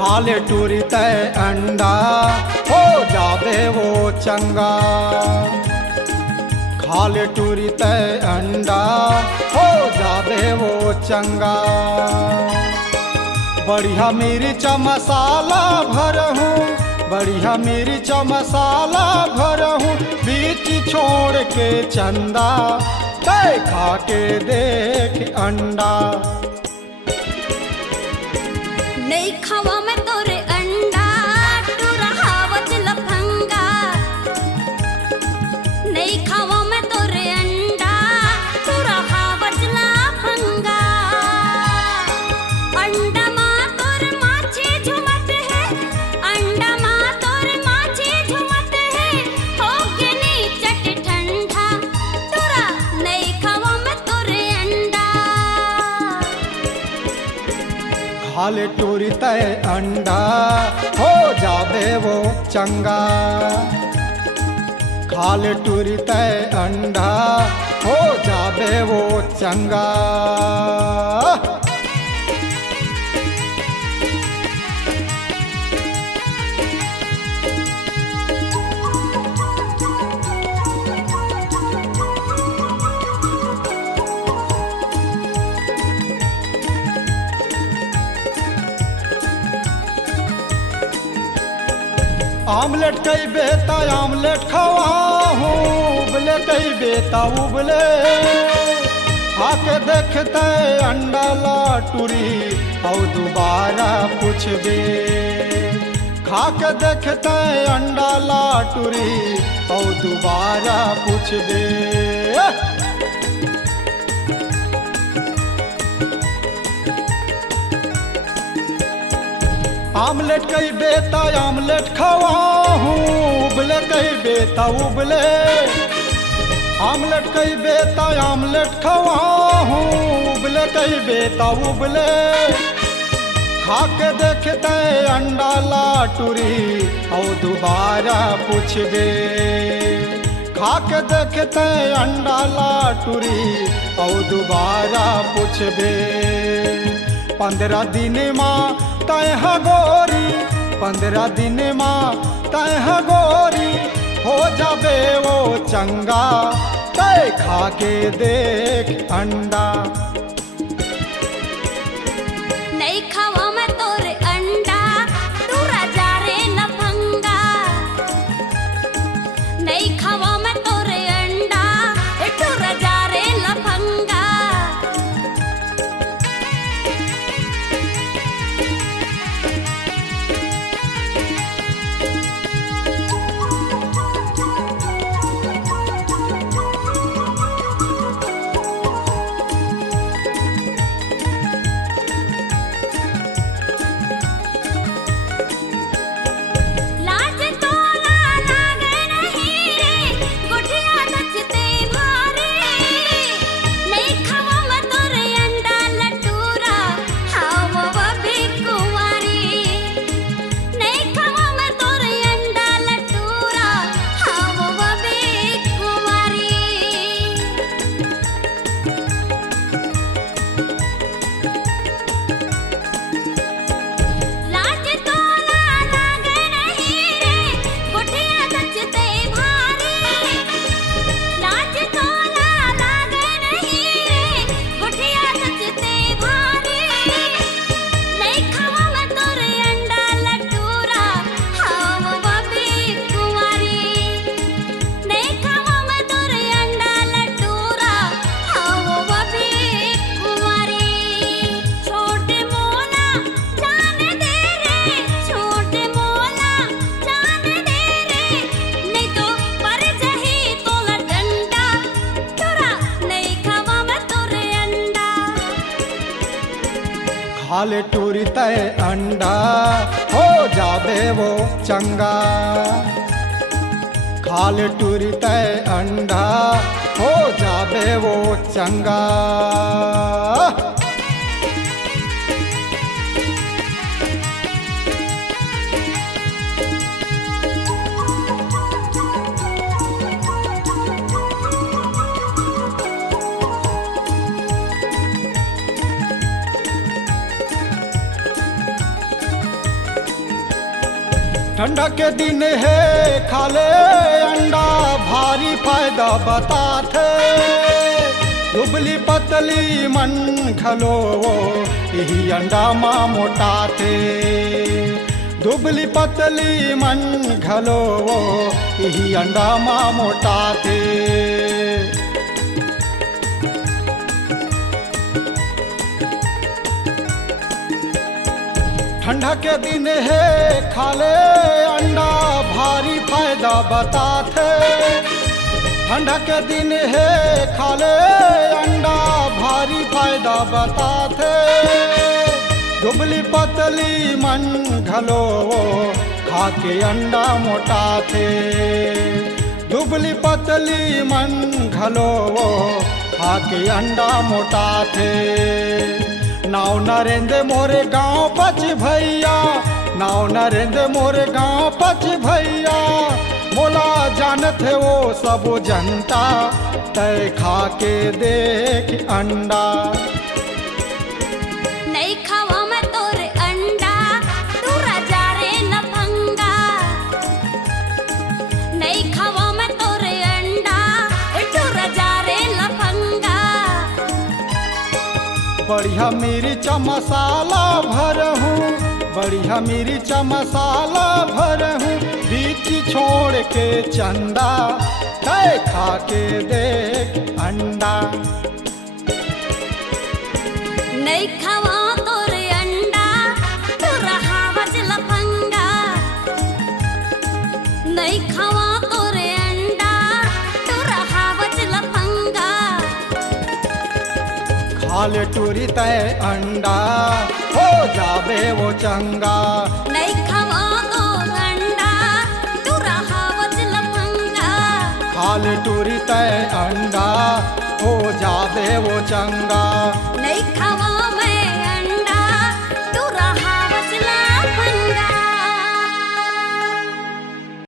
खा ले टूरी तय अंडा हो जाबे वो चंगा। खा ले टूरी तय अंडा हो जाबे वो चंगा। बढ़िया मिर्च मसाला भरहूँ, बढ़िया मिर्च मसाला भरहूँ, बीच छोड़ के चंदा तय खा के देख अंडा। नहीं खावा मैं तोरे अंडा तू रहावत लफंगा। नहीं खावा मैं तोरे अंडा तू रहावत लफंगा। अंडा माँ तोर माछी झुमत है, अंडा माँ तोर माछी झुमत है, हो के नी चट ठंडा तोरा नहीं खावा मैं तोरे अंडा। खा ले टूरी तय अंडा हो जाबे वो चंगा। खा ले टूरी तय अंडा हो जाबे वो चंगा। आमलेट कई बेता आमलेट खवाहूँ, उबले कई बेता उबले। खाके देखते अंडा ला टूरी और दोबारा पूछबे। खाके देखते अंडा ला टूरी और दोबारा पूछबे। आमलेट कई बेता आमलेट खवाहूँ, उबले कई बेता उबले। आमलेट कई बेता आमलेट खवाहूँ, उबले कई बेता उबले। खाके देखते अंडा ला टूरी और दोबारा पूछबे। खाके देखते अंडा ला टूरी और दोबारा पूछबे। 15 दिन माँ तय गोरी, 15 दिन माँ तय गोरी, हो जाबे वो चंगा तय खा के देख अंडा। नहीं खावा मैं तोरे अंडा तू राजा रे लफंगा। नहीं खावा मैं तोरे अंडा तू राजा रे लफंगा। लाज तो ना लागे नहीं रे, गुठिया नचते भारे। नहीं खावा मैं तोरे अंडा लटूरा, हाँ वो भी कुंवारी। नहीं खावा मैं तोरे अंडा लटूरा, हाँ वो भी कुंवारी। लाज तो ना लागे नहीं रे, गुठिया नचते भारे। लाज तो ना लागे नहीं रे, गुठिया नचते भारे। नहीं खावा मैं तोरे अंडा लटूरा, हाँ वो भी कुंवारी। नहीं खावा मैं तोरे अंडा लटूरा, हाँ वो भी कुंवारी। छोटे मोला जाने दे रे, छोटे मोला जाने दे रे, नहीं तो पर जही तोला डंडा तोरा नहीं खावा मैं तोरे अंडा। खा ले टूरी तय अंडा हो जाबे वो चंगा। खा ले टूरी तय अंडा हो जाबे वो चंगा। ठंडा के दिन है खाले अंडा भारी फायदा बताते दुबली पतली मन खलो यही अंडा माँ मोटाते दुबली पतली मन खलो यही अंडा माँ मोटाते ठंडा के दिन है खाले अंडा भारी फायदा बताते ठंडा के दिन है खाले अंडा भारी फायदा बताते दुबली पतली मन घलो खाके अंडा मोटाते दुबली पतली मन घलो खाके अंडा मोटाते नाव नरेंद्र मोरे गांव पच भैया नाव नरेंद्र मोरे गांव पच भैया मोला जानत है वो सब जनता तय खा के देख अंडा नहीं खावा मैं तोरे अंडा तू राजा रे लफंगा नहीं खावा मैं तोरे अंडा तू राजा रे लफंगा बढ़िया मिर्चा मसाला भरहूँ बढ़िया मिर्चा मसाला भरहूँ बीच छोड़ के चंदा तय खा के देख अंडा नहीं खावा तोरे अंडा तू रहा वज लफंगा नहीं खावा तोरे अंडा तू रहा वज लफंगा खाले टूरी तय अंडा हो जाबे वो चंगा नहीं खावा तो अंडा तू रहा वज लफंगा खाले टूरी तय अंडा हो जाबे वो चंगा